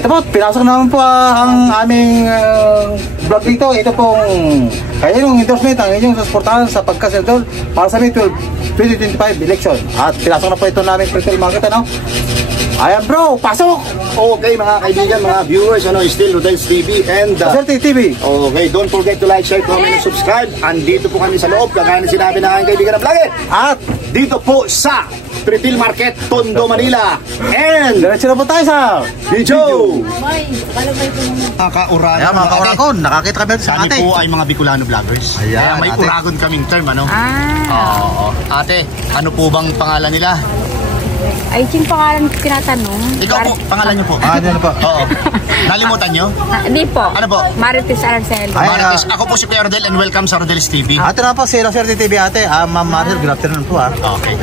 Ito po, pinasok naman po ang aming vlog dito. Ito pong kayo yung endorsement ang inyong susuportahan sa pagkasenador para sa May 12, 2025 election. At pinasok na po ito namin retail market, ano? Ayan bro, pasok! Okay mga kaibigan, mga viewers, still Rodel's TV and Swerte TV. okay, don't forget to like, share, comment, and subscribe. Andito po kami sa loob, kagaya na sinabi na aking kaibigan na vlogger. At dito po sa Retail Market, Tondo, Manila. And diretso na po tayo sa video! Ayan Kaka-uragon mga kauragon, nakakita kami sa Kami ate. po ay mga Bicolano vloggers. Ayan, Kaya may ate. uragon kaming term, ano? Ah. Oo. Ate, ano po bang pangalan nila? Ay, yung pangalan tinatanong. Ikaw po, pangalan niyo po. Ano po? Oo. Nalimutan niyo? Hindi po. Ano po? Marites Araceli. Ay, Marites, ako po si Kuya Rodel and welcome sa Rodel's TV. Ito na po, si Swerte TV ate. Ma'am Marcel, good afternoon po Okay.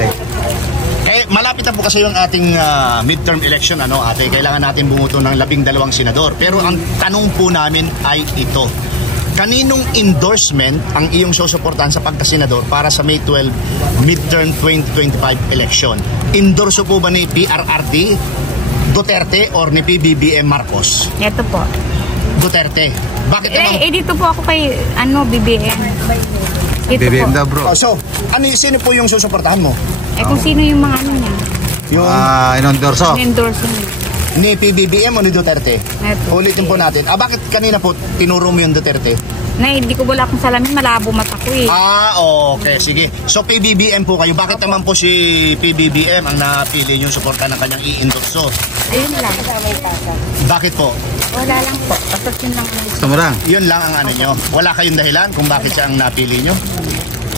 Eh, malapit na po kasi yung ating midterm election, ano, ate. Kailangan natin bumuto ng 12 senador. Pero ang tanong po namin ay ito. Kaninong endorsement ang iyong susuportahan sa pagkasenador para sa May 12 midterm 2025 election? Endorso po ba ni PRRD, Duterte, or ni PBBM Marcos? Ito po. Duterte. Bakit naman? Dito po ako kay, BBM. Ito BBM po. daw bro. So, sino po yung susuportahan mo? Kung sino yung mga niya. Yung Inondorso. In-endorse niya. ni PBBM o ni Duterte? Ito. Ulitin po natin. Bakit kanina po tinuro mo yung Duterte? Hindi ko wala akong salamin, malabo mata ko eh. Okay. Sige. So, PBBM po kayo. Bakit naman po si PBBM ang napili yung suporta ng kanyang i-endorso? Ayun lang. Bakit po? Wala lang po. Tapos yun lang. Gusto mo lang? Yun lang ang ano nyo. Wala kayong dahilan kung bakit siya ang napili nyo?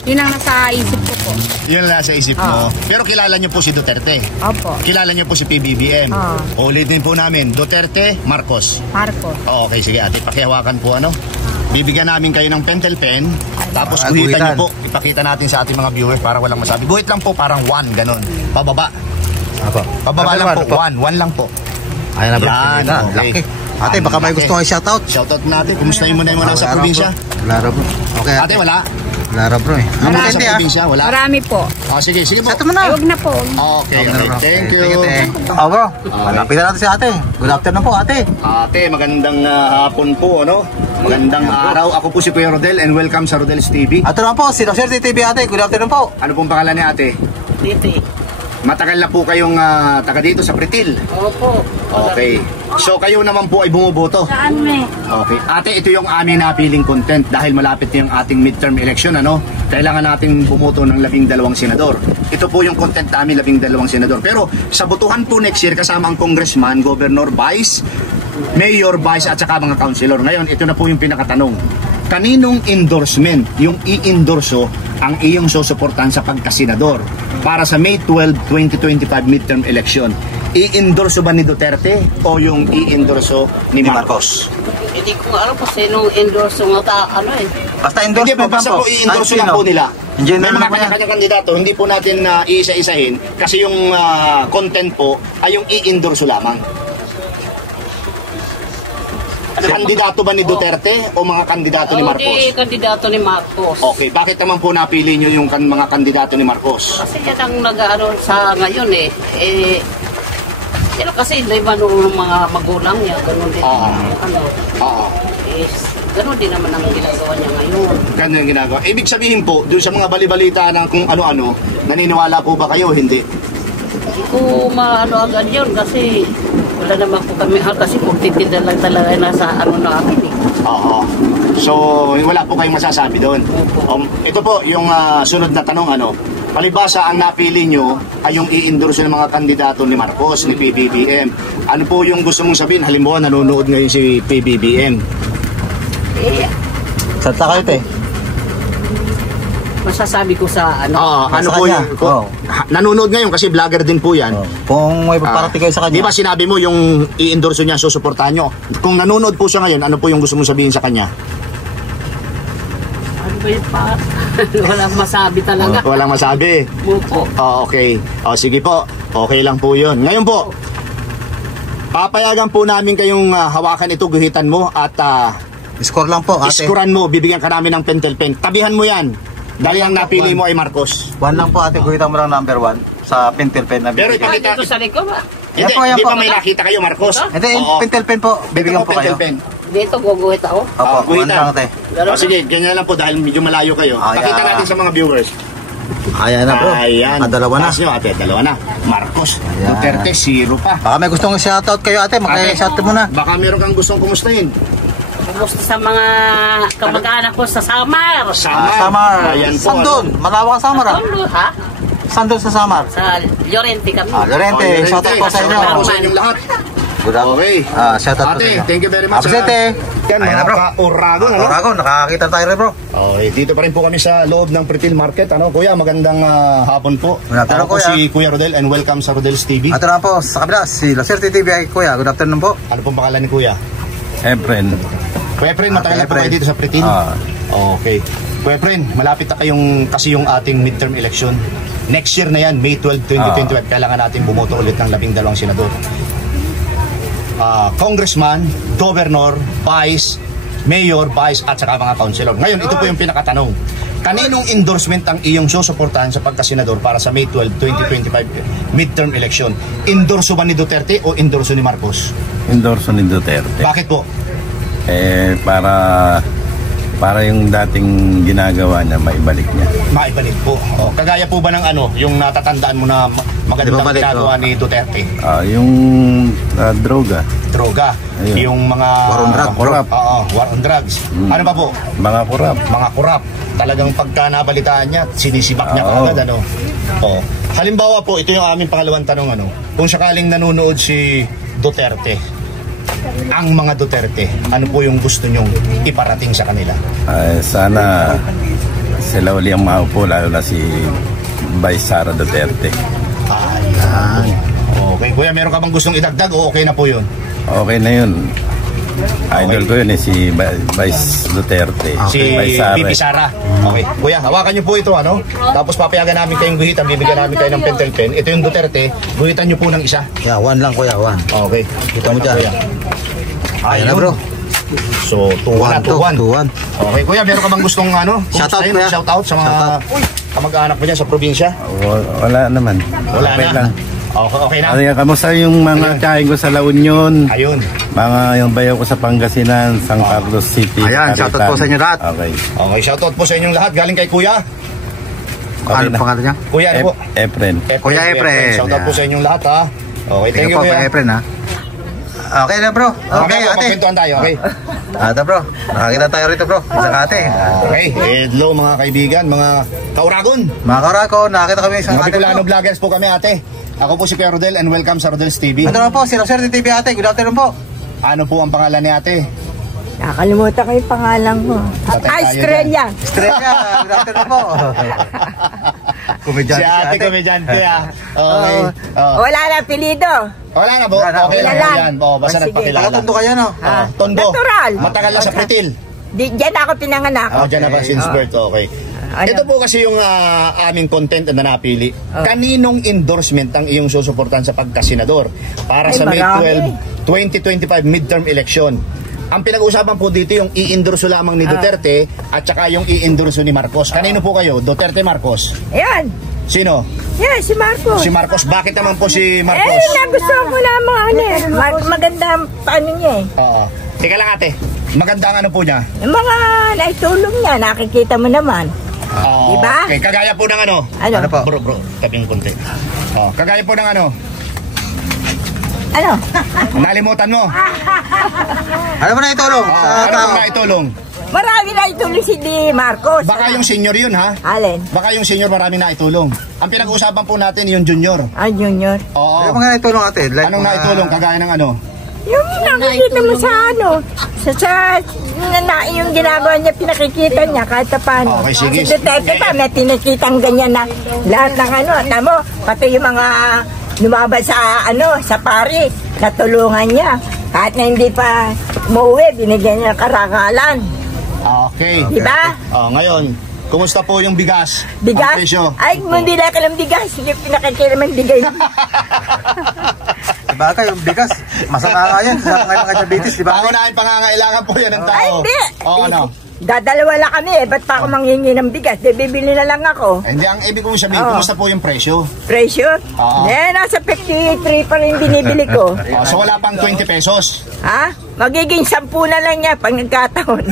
Yun ang nasa isip ko po. Yun lang sa isip mo. Pero kilala nyo po si Duterte. Opo. Kilala nyo po si PBBM. Ulitin po namin. Duterte, Marcos. Marcos. Okay, sige ate. Pakihawakan po ano. Bibigyan namin kayo ng pentel pen. Tapos guhitan nyo po. Ipakita natin sa ating mga viewers para walang masabi. Guhit lang po parang 1, ganun. Pababa. Apo. Pababa lang po. 1 lang po. Ayan na bro. Yan, okay. Laki. Ate, baka may gusto kayo shoutout. Shoutout natin. Kumustahin mo na yung nasa probinsya? Wala bro. Okay Ate, wala? Wala bro eh. Yung nasa probinsya, wala? Marami po. Sige po. Shoutout mo na. Huwag na po. Okay. Thank you. Bro, malapit na natin si ate. Good afternoon po ate. Ate, magandang hapon po, ano? Magandang araw. Ako po si Kuya Rodel and welcome sa Rodel's TV. Ito naman po, si Swerte TV ate. Good afternoon po. Ano pong pangalan ni ate? Titi. Matagal na po kayong taga dito sa Pretil. Opo. Okay. So kayo naman po ay bumuboto. Saan me? Okay. Ate, ito yung aming napiling content dahil malapit na yung ating midterm election, ano? Kailangan nating bumuto ng 12 senador. Ito po yung content namin, 12 senador. Pero sa botohan po next year kasama ang congressman, governor, vice, mayor, vice at saka mga councilor. Ngayon, ito na po yung pinakatanong. Kaninong endorsement yung i-endorso ang iyong susuportahan sa pagkasenador para sa May 12, 2025 midterm election? I-endorso ba ni Duterte o yung i-endorso ni Marcos? Hindi ko alam kung sinong endorso nga Basta Hindi endorse po, mo basta po i-endorso lang po nila. Hindi May naman mga po yan. kanya-kanya kandidato, hindi po natin iisa-isahin kasi yung content po ay yung i-endorso lamang. Kandidato ba ni Duterte o mga kandidato ni Marcos? Hindi, kandidato ni Marcos. Okay, bakit naman po napili nyo yung mga kandidato ni Marcos? Kasi yan ang nag-ano sa ngayon sila kasi hindi ba nung mga magulang niya, gano'n din. Gano'n din naman ang ginagawa niya ngayon. Ganun yung ginagawa. Ibig sabihin po, doon sa mga balibalita ng kung ano-ano, naniniwala po ba kayo? Hindi. Hindi ko maano agad yun kasi wala naman po kami kasi kung titinda lang talaga nasa na amin eh. Oo. So, wala po kayong masasabi doon. Ito po, yung sunod na tanong, palibasa ang napili nyo ay yung i-endorse ng mga kandidato ni Marcos, ni PBBM. Ano po yung gusto mong sabihin? Halimbawa, nanonood ngayon si PBBM. Salta kayo te. Masasabi ko sa ano po kanya? yung... Nanonood ngayon kasi vlogger din po yan. Kung may parating kayo sa kanya. Di ba sinabi mo yung i-endorse niya, susuportahan nyo? Kung nanonood po siya ngayon, ano po yung gusto mong sabihin sa kanya? Ano ba yun pa? Walang masabi talaga. Walang masabi. Opo. Okay. Sige po. Okay lang po yun. Ngayon po, papayagan po namin kayong hawakan ito, guhitan mo at score lang po ate. iskuran mo, bibigyan ka namin ng pentel pen. Tabihan mo yan. Dahil ang napili mo ay Marcos. 1 lang po ate, guhitan mo lang number 1 sa pentel pen na Pero bibigyan. Dito sa likod ba? Hindi, po, yan hindi po. pa may nakita kayo, Marcos. Ito yung Oo. pentel pen po. Bibigyan po kayo. Pen. Dito, guguhit ako. Opo, Guhitan. ano lang ate. Sige, ganyan lang po dahil medyo malayo kayo. Ayan. Pakita natin sa mga viewers. Ayan na bro. Ayan. Dalawa na. Taas nyo, ate, dalawa na. Marcos, Ayan. Duterte, 0 pa. Baka may gustong shoutout kayo ate. Maki-shoutout mo na. Baka meron kang gustong kumustahin. Kumusta sa mga kamag-anak ko sa Samar? Samar. Ayan po. Saan doon? Malawak ang Samar ah. Ano, ha? Saan doon sa Samar? Sa Llorente kami. Lorente. Shoutout po sa inyo. Shoutout po sa inyong lahat. Good Okay. Shoutout po sa Ate, inyo. thank you very much. Absente. Yan, Ayan na mga bro. ka-Oragon, ano? Oragon, nakakita tayo rin bro. Okay, dito pa rin po kami sa loob ng Pretil Market. Ano, Kuya, magandang hapon po. Good afternoon, Ako po Kuya. si Kuya Rodel and welcome sa Rodel's TV. At na po, sa kabila, si Laserte TV ay kuya. Good afternoon po. Ano pong pangalan ni Kuya? Efren. Kuya Efren, matagal na po Efren. kayo dito sa Pretil? Okay. Kuya Efren, malapit na kasi yung ating midterm election. Next year na yan, May 12, 2025, kailangan natin bumoto ulit ng 12 senador. Congressman, Governor, Vice, Mayor, Vice, at saka mga councilor. Ngayon, ito po yung pinakatanong. Kaninong endorsement ang iyong susuportahan sa pagkasenador para sa May 12, 2025 midterm election? Endorso ba ni Duterte o endorso ni Marcos? Endorso ni Duterte. Bakit po? Para yung dating ginagawa niya, maibalik niya. Maibalik po. Kagaya po ba ng yung natatandaan mo na magandang Ibabalik, ginagawa ni Duterte? Yung droga, Droga. Ayun. Yung mga... War on drugs. Corrupt. War on drugs. Ano pa po? mga kurap. Mga kurap. Talagang pagka nabalitaan niya, sinisibak niya Oo. kaagad, ano? Halimbawa po, ito yung aming pangalawang tanong, kung sakaling nanonood si Duterte, ang mga Duterte, ano po yung gusto nyong iparating sa kanila? Sana sila uli ang maupo, lalo na si Vice Sara Duterte. Ayan. Okay, kuya, meron ka bang gustong idagdag o okay na po yun? Okay na yun. Idol ko yun si Vice Duterte. Si Vice Sara. Bibi Sara. Okay. Kuya, hawakan niyo po ito, Tapos papayagan namin kayong guhitan, bibigyan namin kayo ng pentel pen. Ito yung Duterte, guhitan niyo po ng isa. Yeah, one lang kuya, one. Okay. Kita mo dyan. Kuya. Ayan na bro. So, 2-1 na, 2-1. 2-1. Okay, kuya, meron ka bang gustong Shoutout, kumustahin, kuya. shoutout sa mga kamag-anak mo dyan sa probinsya? Wala naman. Wala Okay na. lang. Okay na. Kamusta yung mga tiyahin ko sa La Union? Ayun. Mga yung bayaw ko sa Pangasinan, San Carlos City. Ayan, shoutout po sa inyo lahat. Okay. Okay, shoutout po sa inyong lahat. Galing kay kuya. Ano pangalan niya? Kuya, ano po? Efren. Kuya Efren. Shoutout po sa inyong lahat, ha. Okay, thank you, po, kuya. Kuya Efren ha. Okay na bro. Okay, ate. Magkwentuhan tayo, okay? Ata bro, nakakita tayo rito bro. Isang ate. Okay, hello mga kaibigan, mga kauragon. Mga karako, nakakita kami isang Mga ate Bicolano bro. vloggers po kami, ate. Ako po si Kuya Rodel and welcome sa Rodel's TV. Ito na po, si Laserte TV ate. Good afternoon po. Ano po ang pangalan ni ate? Nakalimutan ko yung pangalan ko. Patay tayo Estrella. Estrella, good afternoon po. Komedyante Si ate komedyante, ha. Okay. Wala na apelido. Wala na po. Wala na, Okay lang wala yan. Basta Sige. nagpakilala. Tagatondo kayo no? Tondo. Natural. Matagal na sa Pretil. Diyan ako pinanganak. Diyan na ba since birth? Okay. Ano? Ito po kasi yung aming content na napili. Kaninong endorsement ang iyong susuportahan sa pagkasenador para Ay, sa May marami. 12, 2025 midterm election? Ang pinag-uusapan po dito yung i-endorso lamang ni Duterte at saka yung i-endorso ni Marcos. Kanino po kayo? Duterte, Marcos? Ayan. Sino? Yan, si Marcos. Si Marcos. Bakit naman po si Marcos? Nagustuhan ko lamang ano eh. Maganda ang paano niya eh. Oo. Teka lang ate. Maganda ang ano po niya? Yung mga naitulong niya, nakikita mo naman. Diba? Okay. Kagaya po ng ano? Ano? Ano po? Bro, tabing konti. Kagaya po ng ano? Ano? Nalimutan mo. Ano mo na itulong? Sa Ano tao? po na itulong? Marami na itulong si Di Marcos. Baka yung senior yun, ha? Alin? Baka yung senior marami na itulong. Ang pinag-uusapan po natin yung junior. Ah, junior. Oo. Ano mga naitulong ate? Like, Anong mga- naitulong? Kagaya ng ano? Yung nakikita mo sa ano, yung ginagawa niya, pinakikita niya kahit pa paano. Okay, sige. Si Duterte pa, may tinikitang ganyan na lahat ng ano, tamo, pati yung mga lumabas sa ano, sa Paris, natulungan niya. Kahit na hindi pa umuwi, binigyan niya ng karakalan. Okay. Diba? Ngayon, kumusta po yung bigas? Bigas? Ang presyo? Ay, hindi na ka ng bigas. Hindi pinakikita naman bigay. Baka yung bigas, masama nga yan. Sa mga diabetes, di ba? Pangunahing pangangailangan po yan ng tao. Ay, hindi. Oo, ano? Dadalawa lang kami eh. Ba't pa ako manghingi ng bigas? Di bibili na lang ako. Hindi, ang ibig kong sabihin, Oo. kumusta po yung presyo? Presyo? Oo. Nasa 53 pa rin binibili ko. So wala pang 20 pesos. Ha? Magiging 10 na lang niya pag nagkataon.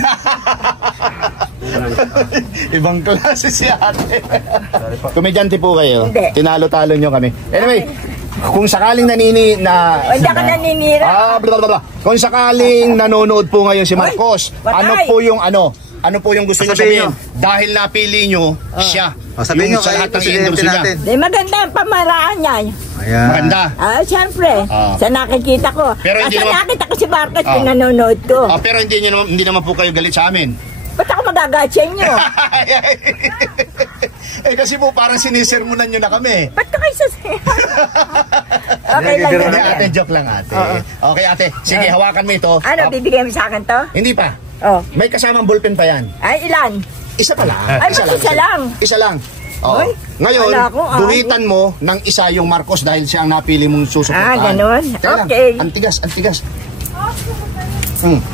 Ibang klase si ate. Komedyante po kayo. Hindi. Tinalo-talo nyo kami. Anyway, kung sakaling Hindi ka naninira. blah, blah, blah. Kung sakaling nanonood po ngayon si Marcos, patay. ano po yung gusto niyo sabihin? Dahil napili nyo siya. Sabihin Yung nyo sa kay lahat ng Presidente endorse niya. natin. Di maganda ang pamaraan niya. Ayan. Maganda. Siyempre. Sa nakikita ko. Pero hindi Kasi naman- nakita ko si Marcos kung nanonood ko. Pero hindi naman po kayo galit sa amin. Ba't ako magagatsa niyo? Kasi po parang sinisermonan nyo na kami. Ba't ka kayo sasayaw? Okay lang Hindi, yun. ate, joke lang ate. Okay ate, sige hawakan mo ito. Ano, bibigyan mo sa akin to? Hindi pa. Oh. May kasamang ballpen pa yan. Ay, ilan? Isa pa lang. Ay, ba't isa lang? Isa lang. Oo. Ay, Ngayon, wala ko, ay. duhitan mo ng isa yung Marcos dahil siya ang napili mong susuportahan. Ganun? Teka lang, Okay. Antigas.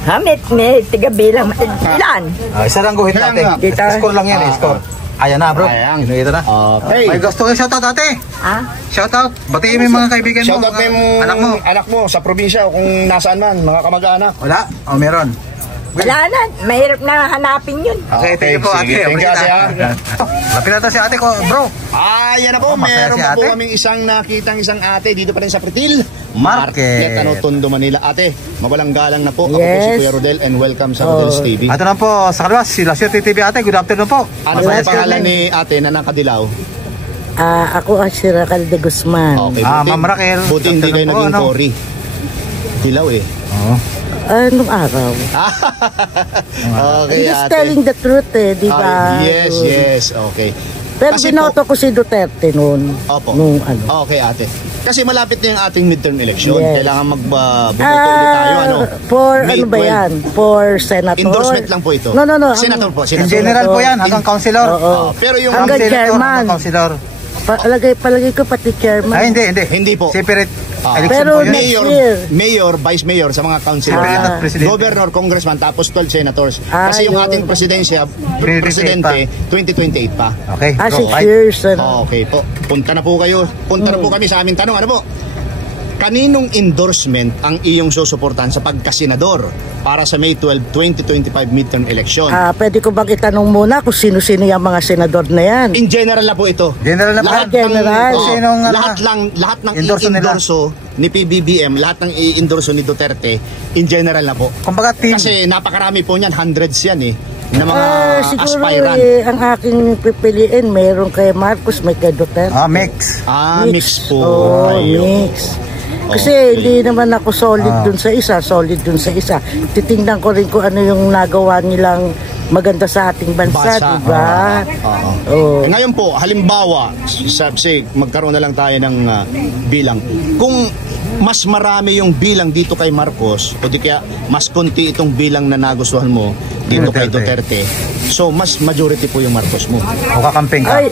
Ha, may tiga bilang. Ilan? Isa lang guhit Kaya natin. nga. Dito. Score lang yan, score. Ayan na, bro. Ayan. Ito na. Okay. May gusto kayo shoutout, ate. Ha? Shoutout. Batiin mo yung mga kaibigan mo. Shoutout mo mga yung anak mo. sa probinsya o kung nasaan man, mga kamag-anak. Wala? O, meron. Wala na. Mahirap na hanapin yun. Okay, thank you po, ate. Sige, thank you, ate, ha. Lapit na si ate ko, bro. Yan na po, masaya meron si pa po ate. kaming nakitang isang ate dito pa rin sa Pretil Market. Tondo, Manila. Ate, mawalang galang na po. Ako po si Yes. Kuya Rodel and welcome sa Rodel's TV. Ato na po sa kaliwas, si Lasio TV ate. Good afternoon po. Ano ba yung pangalan ni ate na nakadilaw? Ako ang si Raquel de Guzman. Okay, Ma'am Raquel. Buti hindi kayo Good afternoon naging po, ano? Cory. Dilaw eh. Oo. Anong araw? Okay, Just ate. telling the truth di ba? Yes, okay. Pero Kasi binoto ko si Duterte noon. Opo. Nung ano. Okay, ate. Kasi malapit na yung ating midterm election. Yes. Kailangan magbumoto ulit tayo. Ano? For May ano ba 12. yan? For senator? Endorsement lang po ito. No. Senator po. In Senator. general po yan, hanggang councilor. Oo. Pero yung Hanggang Senator, chairman. hanggang councilor. Palagay ko pati chairman. Ay, hindi. Hindi po. Separate election Pero po yun. next mayor, year. mayor, vice mayor sa mga councilor. Separate at presidente. Governor, congressman, tapos 12 senators. Kasi yung yun. ating presidente 2028 pa. Okay. 6 right. years. Ano. Okay po. Punta na po kayo. Punta na po kami sa aming tanong. Ano po? Kaninong endorsement ang iyong susuportahan sa pagkasenador para sa May 12, 2025 midterm election? Pwede ko bang itanong muna kung sino-sino yung mga senador na yan? In general na po ito. General na po. Lahat General. ng, Sinong, ano, lahat ng endorso nila. i-endorso ni PBBM, lahat ng i-endorso ni Duterte, in general na po. Kumbaga team. Kasi napakarami po niyan, hundreds yan eh, na mga Siguro aspirant. ang aking pipiliin, meron kay Marcos, may kay Duterte. Mix. Mix po. Oo, Ayun. mix. Kasi Okay. hindi naman ako solid dun sa isa, solid dun sa isa. Titingnan ko rin kung ano yung nagawa nilang maganda sa ating bansa, Bansa. di ba? Oo. Ngayon po, halimbawa, magkaroon na lang tayo ng bilang. Kung mas marami yung bilang dito kay Marcos, o di kaya mas konti itong bilang na nagustuhan mo dito kay Duterte, so mas majority po yung Marcos mo. O kakamping ka. Ay,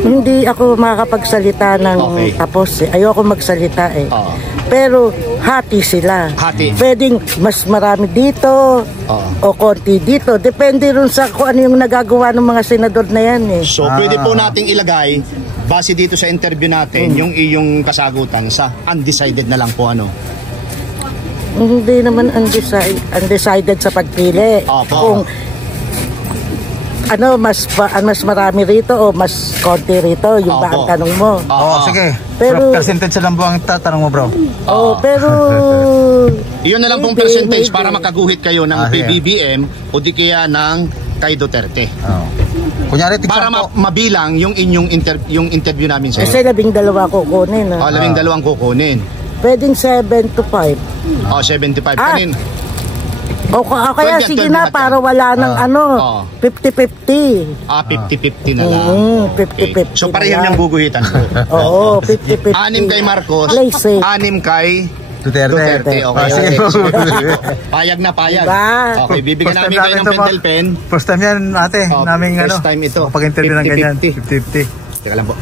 hindi ako makakapagsalita ng Okay. tapos eh. Ayoko magsalita eh. Oo. Pero hati sila. Hati. Pwedeng mas marami dito Oo. o konti dito. Depende rin sa kung ano yung nagagawa ng mga senador na yan eh. So pwede po nating ilagay, base dito sa interview natin, yung iyong kasagutan sa undecided na lang po ano. Hindi naman undecided sa pagpili. Opo. Kung ano mas marami rito o mas konti rito, yung ba ang Opo. tanong mo? Oo, sige. Pero- Percentage lang po ang tanong mo, bro. Oh, pero Iyon na lang pong Maybe, percentage maybe. para makaguhit kayo ng Sige. PBBM o di kaya ng kay Duterte. Oo. Kunyari, Para tigsan po. mabilang yung inyong yung interview namin sa kasi iyo. 12 kukunin. O, 12 kukunin. Pwedeng 7 to 5. O, 75 Ah. kanin. O kaya Pwede, sige 12 na lahat para yan. wala ng ano, Oo. 50-50. 50-50 na lang. 50-50 So na pareho lang. niyang guguhitan ko. Oo, 50-50. 6 kay Marcos, Play safe. 6 kay Duterte. Duterte. Okay, Sige. okay. Payag na payag. Diba? Okay, bibigyan First namin time kayo ng natin pentel to, pen. First time yan, ate. Naming first time ito. Pag-interview ng ganyan. 50-50. 50-50. Teka lang po.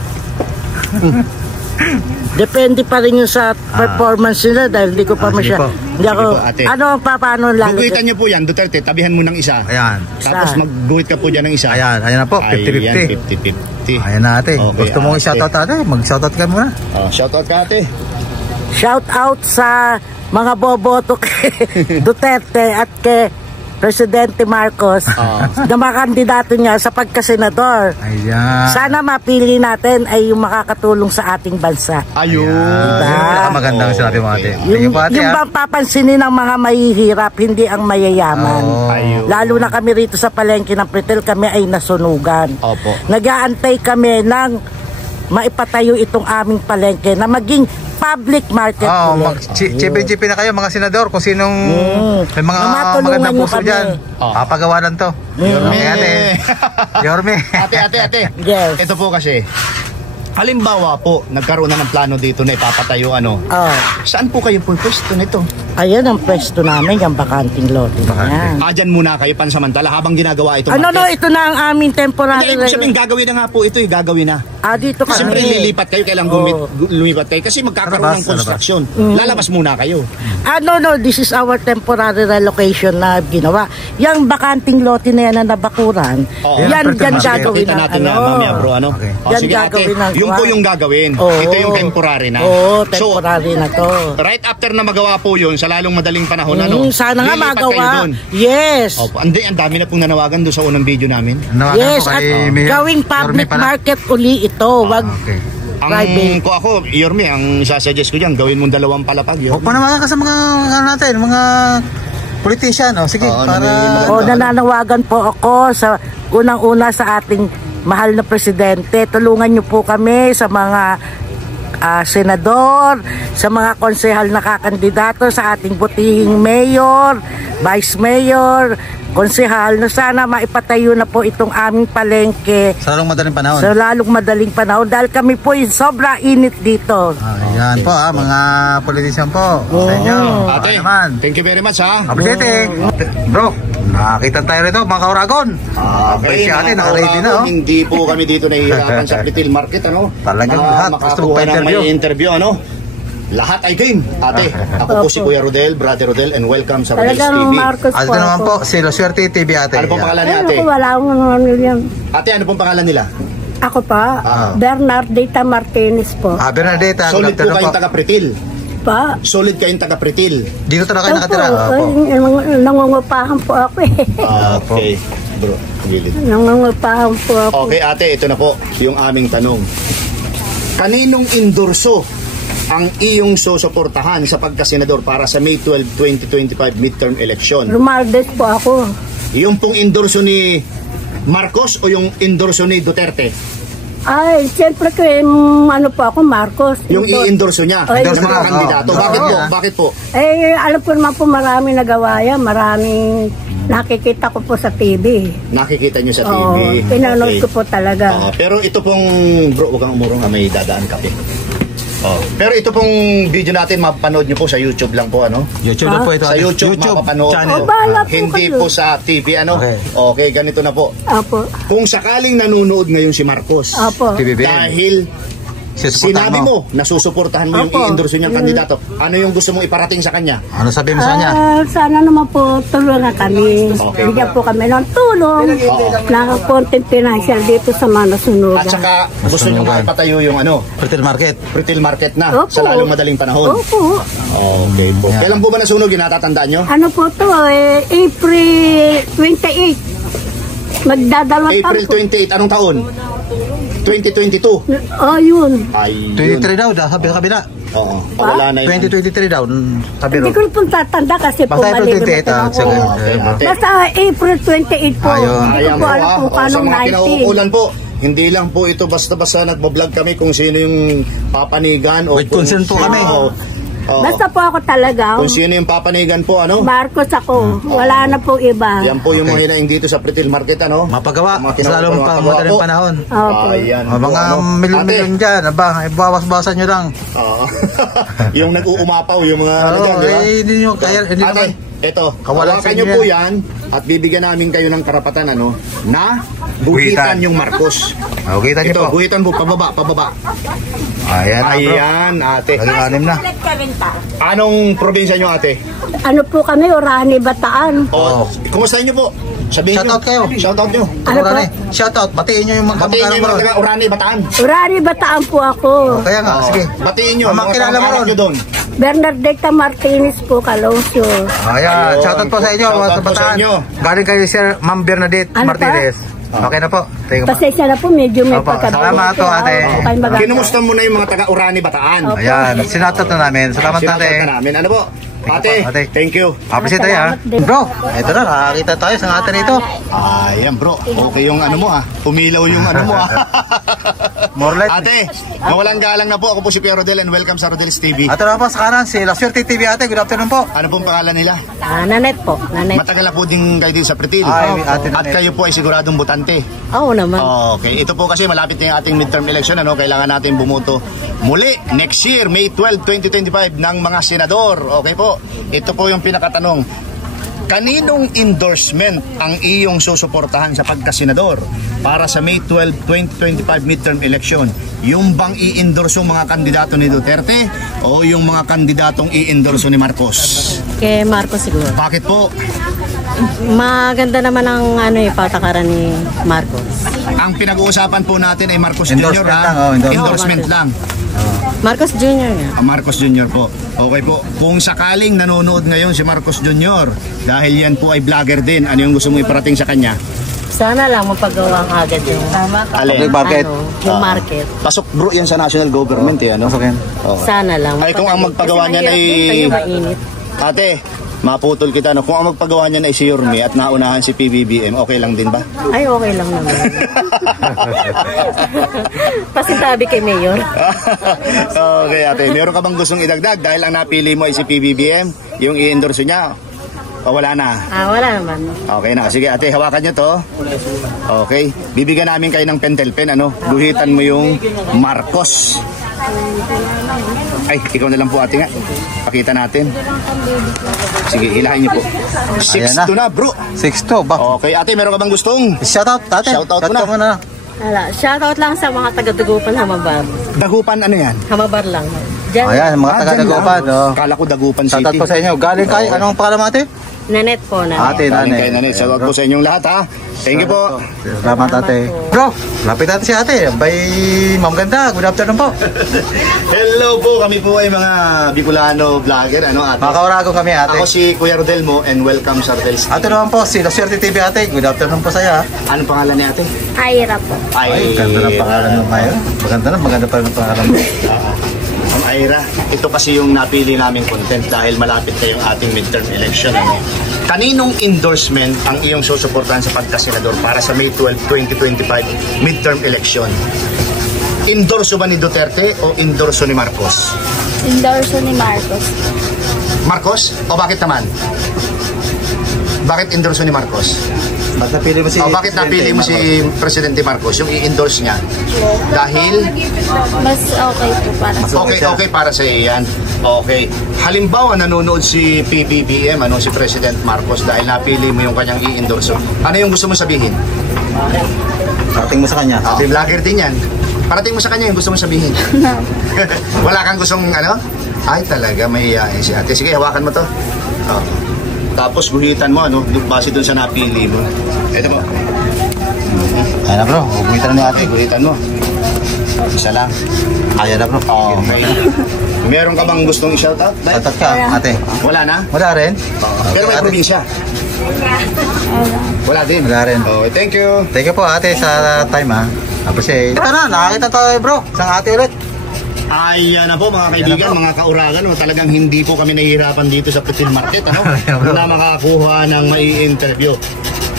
Depende pa rin yung sa performance nila dahil hindi ko pa sige po. Hindi ako, Sige po, ate. ano, paano lalo? Guguhitan niyo po yan, Duterte, tabihan mo ng isa. Ayan. Tapos Isa. magguhit ka po dyan ng isa. Ayan na po, 50-50. Ayan, 50-50. Ayan na ate. Okay, Gusto mong i-shoutout ate? Mag-shoutout ka muna. Shoutout ka ate. Shout out sa mga boboto kay Duterte at kay Presidente Marcos na mga kandidato niya sa pagkasenador. Ayan. Sana mapili natin ay yung makakatulong sa ating bansa. Ayun. Yung magandang sinabi mo ate. Sige Yung, po ate. yung bang papansinin ng mga mahihirap, hindi ang mayayaman. Ayun. Lalo na kami rito sa palengke ng Pretil, kami ay nasunugan. Opo. Nag-aantay kami ng maipatayo itong aming palengke na maging public market ulit. Mag-chipi na kayo mga senador kung sinong may mga Matulungan magandang nyo puso kami. dyan. Papagawa lang to. Okay ate. Yorme. Ate. Yes. Ito po kasi, halimbawa po, nagkaroon na ng plano dito na ipapatayo saan po kayo po pwesto nito? Ayan ang pwesto namin, yung bakanting lote na yan. Dyan muna kayo pansamantala habang ginagawa ito. Ano no, ito na ang aming temporary. Ibig sabihin, gagawin na nga po ito, gagawin na. Dito kami. Siyempre, lilipat kayo, kailang lumipat kayo kasi magkakaroon ng construction. Lalabas muna kayo. No, this is our temporary relocation na ginawa. Yung bakanting lote na yan na nabakuran, yan gagawin Kita ng natin na, mamaya bro, ano? Yan Sige ate, gagawin ng yung po yung gagawin. Ito yung temporary na. Temporary na to. Right after na magawa po yun, sa lalong madaling panahon, sana nga lilipat kayo magawa. doon. Yes. Ang dami na pong nanawagan doon sa unang video namin. Yes, at gawing public market uli ito. Wag private. Kung ako, Yorme, ang isasuggest ko dyan, gawin mong 2 palapag. Huwag pa naman ka sa mga natin, mga politician. Sige, Nananawagan po ako sa unang-una sa ating mahal na presidente. Tulungan niyo po kami sa mga senador, sa mga konsehal na kakandidato sa ating butihing mayor, vice mayor, konsehal na sana maipatayo na po itong aming palengke sa lalong madaling panahon. Sa lalong madaling panahon dahil kami po yung sobra init dito. Ayan po mga politician po. Sa inyo. Ate, thank you very much ha. Appreciate. Bro, nakakita tayo rito mga kauragon. Okay, si ate naka-ready na. Hindi po kami dito nahihirapan sa Pretil Market, Talagang lahat gusto mong pa-interview, Lahat ay game. Ate, ako po si Kuya Rodel, Brother Rodel, and welcome sa Rodel's TV. Marcos po naman po, si Loswerte TV ate. Ano pong pangalan ni ate? Wala akong million. Ate, ano pong pangalan nila? Ako pa, Bernardita Martinez po. Bernardita, solid po kayong taga-Pretil. Pa? Solid kayong taga-Pretil. Dito talaga kayo nakatira? Nangungupahan po ako Okay, bro. Nangungupahan po ako. Okay, ate, ito na po yung aming tanong. Kaninong endorso ang iyong susuportahan sa pagkasenador para sa May 12, 2025 midterm election? Romualdez po ako. Yung pong endorso ni Marcos o yung endorso ni Duterte? Ay, siyempre ko po ako, Marcos. Yung i-endorso niya, endorso ng kandidato. Bakit po? Bakit po? Alam ko naman po marami nagawa yan. Maraming nakikita ko po sa TV. Nakikita niyo sa TV? Pinanood ko po talaga. Pero ito pong, bro, huwag kang umurong, may dadaan kape. Pero ito pong video natin mapapanood nyo po sa YouTube lang po, YouTube lang po ito. Sa YouTube mapapanood channel. Hindi po sa TV, Okay, ganito na po. Apo. Kung sakaling nanonood ngayon si Marcos, Apo. dahil sinabi mo, nasusuportahan mo yung i-endorse niyang kandidato, ano yung gusto mong iparating sa kanya? Ano sabi mo sa kanya? Sana naman po tulungan kami. Okay. Bigyan po kami ng tulong na konting financial dito sa mga nasunugan. At saka gusto niyo maipatayo yung Pretil Market na sa lalong madaling panahon. Opo. Okay po. Kailan po ba nasunog yun? Natatandaan nyo? Ano po to April 28. Magdadalawang April 28, anong taon? 2022. Yun. Ayun. 23 daw, sabi sa kabila. Oo. Wala na yun. 2023 daw, sabi Hindi ro. ko po tatanda kasi po Basta April 28, ako. Okay, ate. Basta April 28 po. Ayun. Hindi ko po alam kung paano sa mga 19. kinauukulan po, hindi lang po ito basta-basta nagbablog kami kung sino yung papanigan o With concern po kami. Basta po ako talaga. Kung sino yung papanigan po, Marcos ako. Wala na po iba. Yan po yung mga hinaing dito sa Pretil Market, Mapagawa, Mga sa lalong mapagawa madaling po. panahon. Opo. Ayan. Mga milyon-milyon dyan, bawas-bawasan nyo lang. Yung nag-uumapaw, yung mga dyan, di ba? Hindi nyo, kaya, hindi Ate, naman. Ito, Kawalan hawakan sa nyo inyo po yan at bibigyan namin kayo ng karapatan na guhitan yung Marcos. Okay, Ito, guhitan po, pababa. Ayan na, bro. Ayan, ate. Anim na. Anong probinsya nyo, ate? Ano po kami, Orani, Bataan. Kumustahin nyo po? Sabihin Shoutout kayo. Shoutout nyo. Ano po? Shoutout. Batiin nyo yung mga Batiin nyo yung mga taga Orani, Bataan. Orani, Bataan po ako. Kaya nga, sige. Batiin nyo. Mamang kilala mo ron. Nyo doon. Bernardita Martinez po, Kalosyo. Ayan, shoutout po sa inyo, mga Shoutout po sa kabataan. inyo. Galing kayo, Sir Ma'am Bernadette Ano Martinez. Okay na po. Thank you po. Pasensya na po, medyo may Opo, pagkabalo. salamat po, ate. Kinumusta mo na yung mga taga Orani, Bataan. Ayan, sinatot na namin. Salamat, ate. Sinasot na namin. Ano po? Ate, Ate. thank you. Appreciate tayo, ha. Bro, ito na, nakakita tayo sa ate rito. Ayan bro, okay yung ano mo ha. Pumilaw yung ano mo ha. More light. Ate, mawalang galang na po. Ako po si Pierre Rodel and welcome sa Rodel's TV. Ito na po sa kanan, si La Suerte TV, ate. Good afternoon po. Ano pong pangalan nila? Nanet po, Nanet. Matagal na po din kayo din sa Pretil. Ay, ate At Nanet. kayo po ay siguradong butante. Oo naman. Okay, ito po kasi malapit na yung ating midterm election. Kailangan natin bumuto muli next year, May 12, 2025 ng mga senador. Okay po, ito po yung pinakatanong. Kaninong endorsement ang iyong susuportahan sa pagkasenador para sa May 12, 2025 midterm election? Yung bang i-endorso mga kandidato ni Duterte o yung mga kandidatong i-endorso ni Marcos? Kay Marcos siguro. Bakit po? Maganda naman ang patakaran ni Marcos. Ang pinag-uusapan po natin ay Marcos Jr. Endorsement ha? lang, oh, Endorsement lang. Marcos Jr. nga. Marcos Jr. po. Okay po. Kung sakaling nanonood ngayon si Marcos Jr. dahil yan po ay vlogger din, ano yung gusto mo iparating sa kanya? Sana lang mapagawa agad yung Alin? Market. yung market. Pasok bro yan sa national government ano? Pasok yan. Okay. Sana lang. Ay kung ang magpagawa Kasi niyan ay... mahirap din kayo, mainit. Ate, maputol kita no. Kung ang magpagawa niyan ay si Yorme at naunahan si PBBM, okay lang din ba? Ay, okay lang naman. Pasitabi kay Mayor. Okay ate, meron ka bang gustong idagdag dahil ang napili mo ay si PBBM, yung i-endorse niya? O wala na? Wala naman. Okay na. Sige ate, hawakan nyo to. Okay. Bibigyan namin kayo ng pentel pen, Guhitan mo yung Marcos. Ay, ikaw na lang po ate nga. Pakita natin. Sige, hilahin nyo po. 6-2 na bro. 6-2 ba? Okay, ate, meron ka bang gustong? Shoutout, ate. Shoutout mo na. mo na. Shoutout lang sa mga taga-Dagupan, Hamabar. Dagupan ano yan? Hamabar lang. Diyan. Ayan, mga taga-Dagupan. Kala ko Dagupan City. Shoutout po sa inyo. Galing kayo. Anong pangalan mo, ate? Nanet po, Nanet. Ate, Galing Nanet. kayo Nanet. Shoutout po sa inyong lahat ha. Thank you po. Salamat, ate. Bro, lapit natin si ate. Bay, Ma'am Ganda. Good afternoon po. Hello po, kami po ay mga Bicolano vlogger, ate? Mga kaurago kami, ate. Ako si Kuya Rodel mo and welcome sa Rodel's TV. Ate naman po, si La Suerte TV, ate. Good afternoon po sa iyo, ha. Anong pangalan ni ate? Aira po. Ay, ganda ng pangalan mo ngayon. Maganda pa ng pangalan mo. Ang Aira, ito kasi yung napili naming content dahil malapit na yung ating midterm election. Kaninong endorsement ang iyong susuportahan sa pagkasenador para sa May 12, 2025 midterm election? Endorso ba ni Duterte o endorso ni Marcos? Endorso ni Marcos. Marcos? O bakit naman? Bakit endorso ni Marcos? Bakit napili mo si... Bakit napili mo si Presidente Marcos, yung i-endorse niya? Dahil... Mas okay po para Okay para sa iyo yan. Okay. Halimbawa, nanonood si PBBM, si President Marcos, dahil napili mo yung kanyang i-endorse. Ano yung gusto mo sabihin? Parating mo sa kanya. Vlogger din yan. Parating mo sa kanya yung gusto mo sabihin. Wala kang gustong Ay talaga, mahihayin si ate. Sige, hawakan mo to. Tapos guhitan mo, base dun sa napili mo. Ito po. Ayan na bro, guhitan na ni ate. Guhitan mo. Isa lang. Ayan na bro. Okay. Meron ka bang gustong i-shoutout? Shoutout ka, ate. Wala na? Wala rin? Pero may probinsya. Wala din. Wala rin. Okay, thank you. Thank you po ate sa time, ha. Appreciate. Ito na, nakakita tayo bro. Isang ate ulit. Ayan na po mga kaibigan, mga kauragan, talagang hindi po kami nahihirapan dito sa Pretil Market, na makakuha ng mai-interview.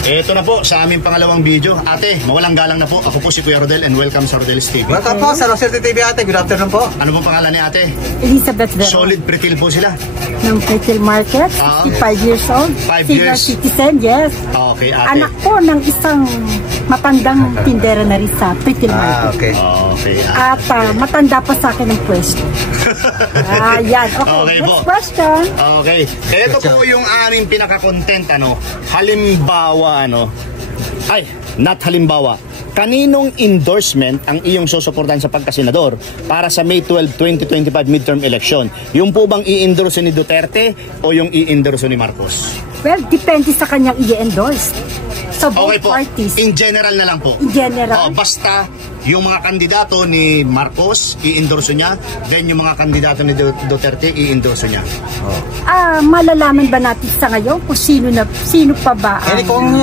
Ito na po sa aming pangalawang video. Ate, mawalang galang na po. Ako po si Kuya Rodel and welcome sa Rodel's TV. Welcome po sa La Suerte TV, ate. Good afternoon po. Ano po pangalan ni ate? Elizabeth Vero. Solid Pretil po sila. Ng Pretil Market. 5 years old. 5 years. Senior citizen, yes. Okay, ate. Anak ko ng isang matandang tindera na rin sa Pretil Market. Okay. Okay. At matanda pa sa akin ng pwesto. Yan. Okay, Okay next po. question. Okay. Ito po yung aming pinaka-content, halimbawa, not halimbawa. Kaninong endorsement ang iyong susuportahan sa pagkasenador para sa May 12, 2025 midterm election? Yung po bang i-endorse ni Duterte o yung i-endorse ni Marcos? Well, depende sa kanyang i-endorse. So, both Okay po. parties. In general na lang po. In general? Basta yung mga kandidato ni Marcos, i-endorse niya. Then yung mga kandidato ni Duterte, i-endorse niya. Malalaman ba natin sa ngayon kung sino pa ba ang Kung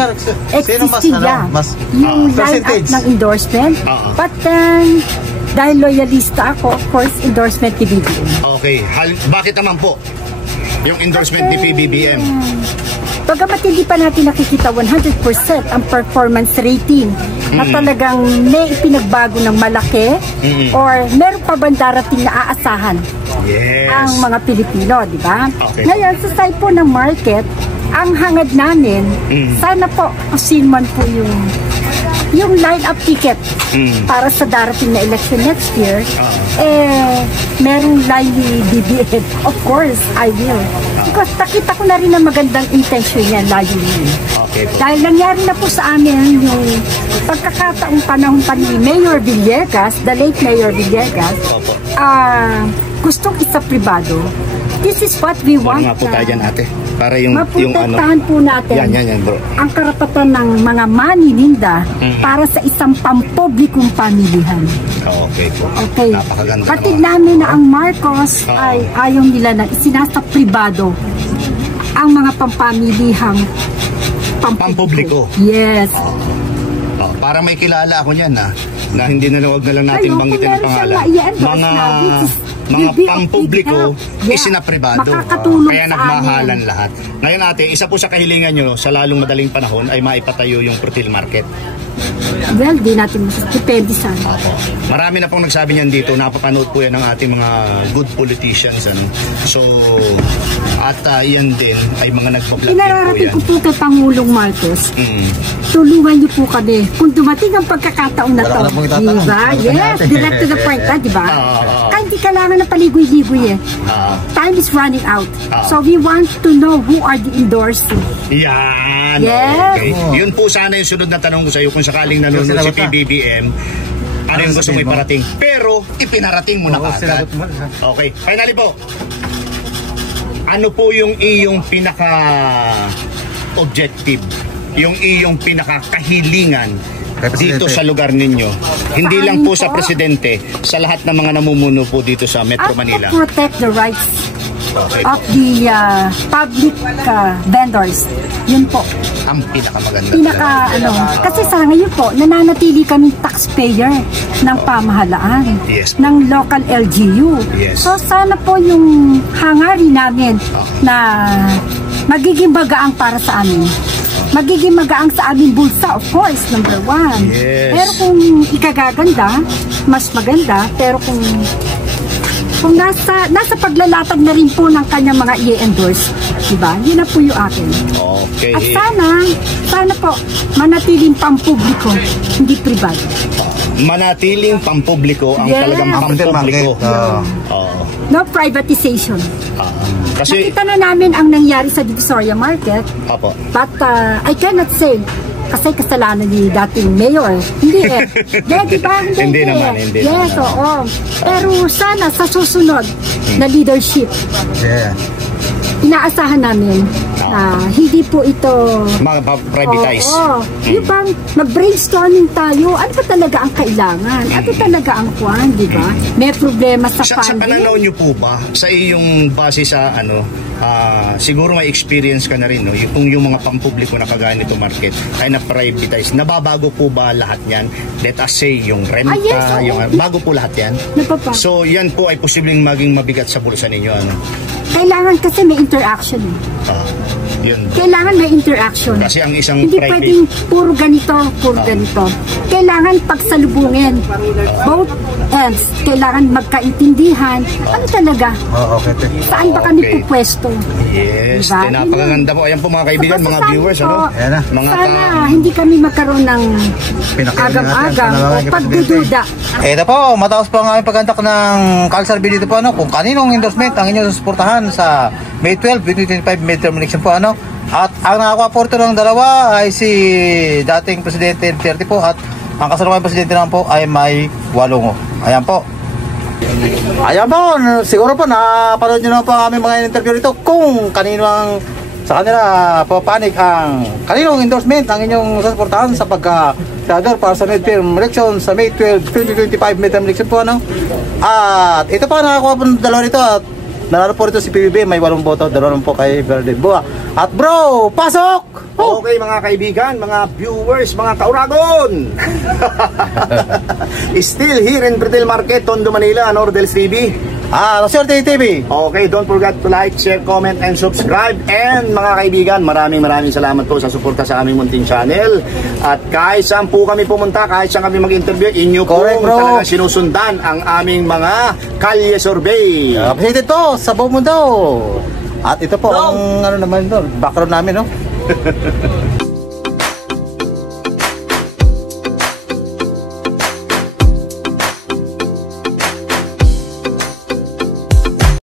sino mas yung line-up percentage ng endorsement? But then, dahil loyalista ako, of course, endorsement ni BBM. Okay. Bakit naman po yung endorsement ni PBBM? Bagamat hindi pa natin nakikita 100% ang performance rating na talagang may ipinagbago ng malaki or meron pa bang darating na aasahan ang mga Pilipino, di ba? Okay. Ngayon, sa side po ng market, ang hangad namin, sana po kung sino man po yung line-up ticket para sa darating na election next year, merong line ni BBM. Of course, I will. Because nakita ko na rin na magandang intention yan, layunin. Okay po. Dahil nangyari na po sa amin yung pagkakataong panahon pa ni Mayor Villegas, the late Mayor Villegas, gustong isa pribado. This is what we want. Nga po tayo dyan, ate. Para yung maprotektahan po natin yan, bro. ang karapatan ng mga manininda para sa isang pampublikong pamilihan. Okay po. Okay. Napakaganda Patid naman. namin na ang Marcos ay ayaw nila na isinasa pribado ang mga pampamilihang pampubliko. Yes. Para may kilala ako niyan na hindi na lang natin banggitin ang pangalan. Mga pampubliko isinapribado. Kaya nagmahalan lahat. Ngayon ate, isa po sa kahilingan nyo sa lalong madaling panahon ay maipatayo yung retail market. Well, di natin depende sa Marami na pong nagsabi niyan dito, napapanood po yan ng ating mga good politicians. So, at yan din ay mga nagpa-vlog din po Pinararating yan. ko po kay Pangulong Marcos. Tulungan niyo po kami. Kung dumating ang pagkakataon na to, diba? Yes, direct to the point, diba? Kaya hindi kailangan na paligoy-ligoy Time is running out. So we want to know who are the endorsing. Yan. Yes. Okay. Yun po sana yung sunod na tanong ko sa iyo kung sakaling nanonood si PBBM. Ano yung gusto mo iparating? Pero ipinarating mo na kaagad. Okay. Finally po. Ano po yung iyong pinaka-objective? Yung iyong pinaka-kahilingan dito sa lugar ninyo? Hindi lang po sa presidente, sa lahat ng mga namumuno po dito sa Metro Manila. To protect the rights of the public vendors. Yun po. Ang pinakamaganda. Kasi sa ngayon po, nananatili kaming taxpayer ng pamahalaan, Yes. ng local LGU. Yes. So sana po yung hangarin namin na magiging magaang para sa amin. Magiging magaang sa aming bulsa, of course, number one. Yes. Pero kung ikagaganda, mas maganda. Pero kung nasa paglalatag na rin po ng kanyang mga i-endorse, diba? Yun na po yung akin. Okay. At sana po, manatiling pampubliko, hindi privado. Manatiling pampubliko ang Yes. talagang pampubliko. No privatization. Kasi, Nakita na namin ang nangyari sa Divisoria Market, Apo. but I cannot say kasi kasalanan ni dating mayor. Hindi diba? Hindi naman, hindi Yes, naman. oo. Pero sana sa susunod na leadership, inaasahan namin na hindi po ito Mag-privatize. Yung bang mag-brainstorming tayo, ano ba talaga ang kailangan? Ano talaga ang kwan, di ba? May problema sa Sa funding. pananaw nyo po ba, sa iyong base sa siguro may experience ka na rin, no? Kung yung mga pampubliko na kagaya nito market ay na-privatize, nababago po ba lahat yan? Let us say, yung renta, yes, oo. bago po lahat yan? Napapa. So, yan po ay posibleng maging mabigat sa bulsa ninyo, ano? Kailangan kasi may interaction. Yun. Kailangan may interaction. Kasi ang isang Hindi private... pwedeng puro ganito, ganito. Kailangan pagsalubungin. Both ends. Kailangan magkaintindihan. Ano talaga? Okay. Saan ba kami pupwesto? Yes, Diba? napakaganda po. Ayan po mga kaibigan, mga viewers, ano? Ayan na. Mga Sana hindi kami magkaroon ng agam-agam o pagdududa. Ito po, mataos po ang aming pagkantak ng Kalsarbi dito po, ano, kung kaninong endorsement ang inyong susuportahan sa May 12, 2025 midterm election po, ano. At ang nakakuha po ito ng dalawa ay si dating Presidente Duterte po, at ang kasalukuyang Presidente naman po ay May Walongo. Ayan po. Ayan po, siguro po napanood nyo naman po ang aming mga interview dito kung kanino ang sa kanila papanig ang kaninong endorsement ang inyong susuportahan sa pagka-senador para sa midterm election sa May 12, 2025 midterm election po, ano. At ito pa nakakuha po ng dalawa nito, at nanalo po rito si PBB, may 8 boto, dalawa po kay Verde Bua. At bro, pasok! Okay mga kaibigan, mga viewers, mga kauragon! Still here in Bredel Market, Tondo, Manila, Nordels TV. Swerte TV. Okay, don't forget to like, share, comment, and subscribe. And mga kaibigan, maraming salamat po sa suporta sa aming munting channel. At kahit saan po kami pumunta, kahit saan kami mag-interview, inyo po talaga sinusundan ang aming mga kalye survey. Appreciate ito sa buong mundo. At ito po ang ano naman doon, background namin, no?